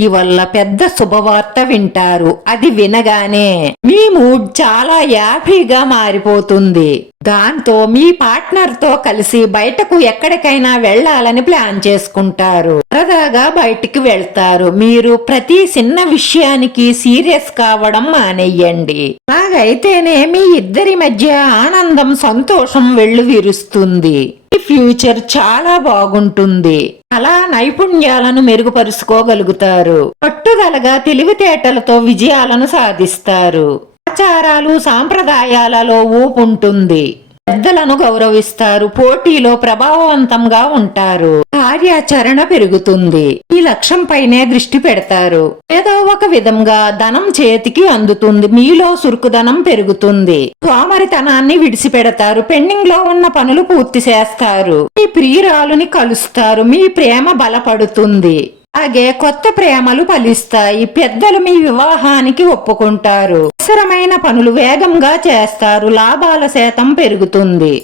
చెయ్యి వల్ల పెద్ద శుభవార్త వింటారు అది వినగానే మీ మూడ్ చాలా యాపీగా మారిపోతుంది దాంతో మీ పార్ట్నర్తో కలిసి బయటకు ఎక్కడికైనా వెళ్లాలని ప్లాన్ చేసుకుంటారు సరదాగా బయటికి వెళ్తారు మీరు ప్రతి చిన్న విషయానికి సీరియస్ కావడం మానేయండి నాగైతేనే మీ ఇద్దరి మధ్య ఆనందం సంతోషం వెళ్ళు విరుస్తుంది ఈ ఫ్యూచర్ చాలా బాగుంటుంది అలా నైపుణ్యాలను మెరుగుపరుచుకోగలుగుతారు పట్టుదలగా తెలివితేటలతో విజయాలను సాధిస్తారు ఆచారాలు సాంప్రదాయాలలో ఊపుంటుంది పెద్దలను గౌరవిస్తారు పోటీలో ప్రభావవంతంగా ఉంటారు కార్యాచరణ పెరుగుతుంది ఈ లక్ష్యం పైనే దృష్టి పెడతారు ఏదో ఒక విధంగా ధనం చేతికి అందుతుంది మీలో సురుకుదనం పెరుగుతుంది సోమరితనాన్ని విడిచిపెడతారు పెండింగ్ లో ఉన్న పనులు పూర్తి చేస్తారు మీ ప్రియురాలుని కలుస్తారు మీ ప్రేమ బలపడుతుంది అలాగే కొత్త ప్రేమలు ఫలిస్తాయి పెద్దలు మీ వివాహానికి ఒప్పుకుంటారు అవసరమైన పనులు వేగంగా చేస్తారు లాభాల శాతం పెరుగుతుంది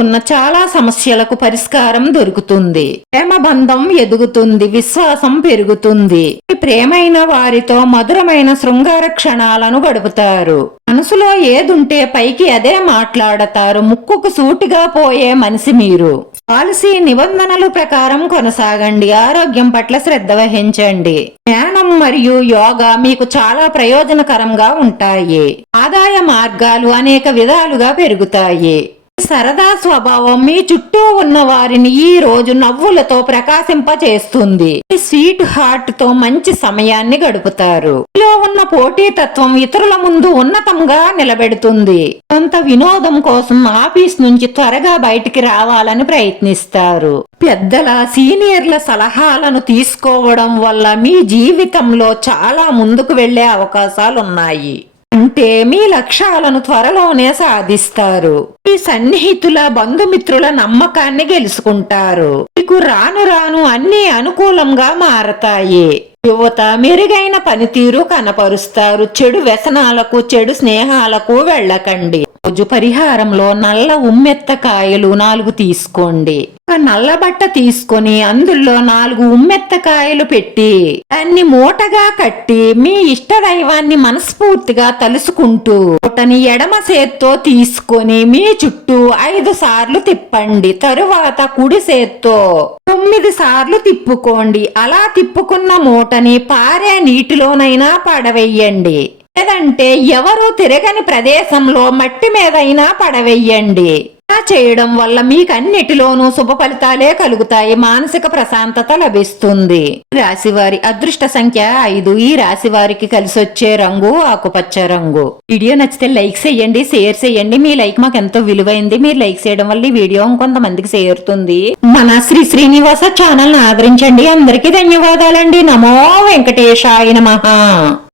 ఉన్న చాలా సమస్యలకు పరిష్కారం దొరుకుతుంది ప్రేమ బంధం ఎదుగుతుంది విశ్వాసం పెరుగుతుంది ప్రేమైన వారితో మధురమైన శృంగార క్షణాలను గడుపుతారు మనసులో ఏదుంటే పైకి అదే మాట్లాడతారు ముక్కుకు సూటిగా పోయే మనిషి మీరు పాలసీ నిబంధనలు ప్రకారం కొనసాగండి ఆరోగ్యం పట్ల శ్రద్ధ వహించండి ధ్యానం మరియు యోగా మీకు చాలా ప్రయోజనకరంగా ఉంటాయి ఆదాయ మార్గాలు అనేక విధాలుగా పెరుగుతాయి సరదా స్వభావం మీ చుట్టూ ఉన్న వారిని ఈ రోజు నవ్వులతో ప్రకాశింప చేస్తుంది స్వీట్ హార్ట్ తో మంచి సమయాన్ని గడుపుతారు ఇలా ఉన్న పోటీతత్వం ఇతరుల ముందు ఉన్నతంగా నిలబెడుతుంది కొంత వినోదం కోసం ఆఫీస్ నుంచి త్వరగా బయటికి రావాలని ప్రయత్నిస్తారు పెద్దల సీనియర్ల సలహాలను తీసుకోవడం వల్ల మీ జీవితంలో చాలా ముందుకు వెళ్లే అవకాశాలున్నాయి అంటే మీ లక్ష్యాలను త్వరలోనే సాధిస్తారు మీ సన్నిహితుల బంధుమిత్రుల నమ్మకాన్ని గెలుచుకుంటారు మీకు రాను రాను అన్ని అనుకూలంగా మారతాయి యువత మెరుగైన పనితీరు కనపరుస్తారు చెడు వ్యసనాలకు చెడు స్నేహాలకు వెళ్ళకండి రోజు పరిహారంలో నల్ల ఉమ్మెత్తకాయలు నాలుగు తీసుకోండి ఒక నల్ల బట్ట తీసుకొని అందులో నాలుగు ఉమ్మెత్తకాయలు పెట్టి దాన్ని మూటగా కట్టి మీ ఇష్ట దైవాన్ని మనస్ఫూర్తిగా తలుసుకుంటూ ఒకటని ఎడమ సేత్తో తీసుకొని మీ చుట్టూ ఐదు సార్లు తిప్పండి తరువాత కుడి సేత్తో తొమ్మిది సార్లు తిప్పుకోండి అలా తిప్పుకున్న మూటని పారే నీటిలోనైనా పడవేయండి లేదంటే ఎవరు తిరగని ప్రదేశంలో మట్టి మీదైనా పడవేయండి ఇలా చేయడం వల్ల మీకు అన్నిటిలోనూ శుభ ఫలితాలే కలుగుతాయి మానసిక ప్రశాంతత లభిస్తుంది రాశివారి అదృష్ట సంఖ్య ఐదు ఈ రాశి వారికి కలిసి వచ్చే రంగు ఆకుపచ్చ రంగు వీడియో నచ్చితే లైక్ చేయండి షేర్ చేయండి మీ లైక్ మాకు ఎంతో విలువైంది మీరు లైక్ చేయడం వల్ల ఈ వీడియో కొంతమందికి చేరుతుంది మన శ్రీ శ్రీనివాస ఛానల్ ఆదరించండి అందరికీ ధన్యవాదాలండి నమో వెంకటేశాయ నమ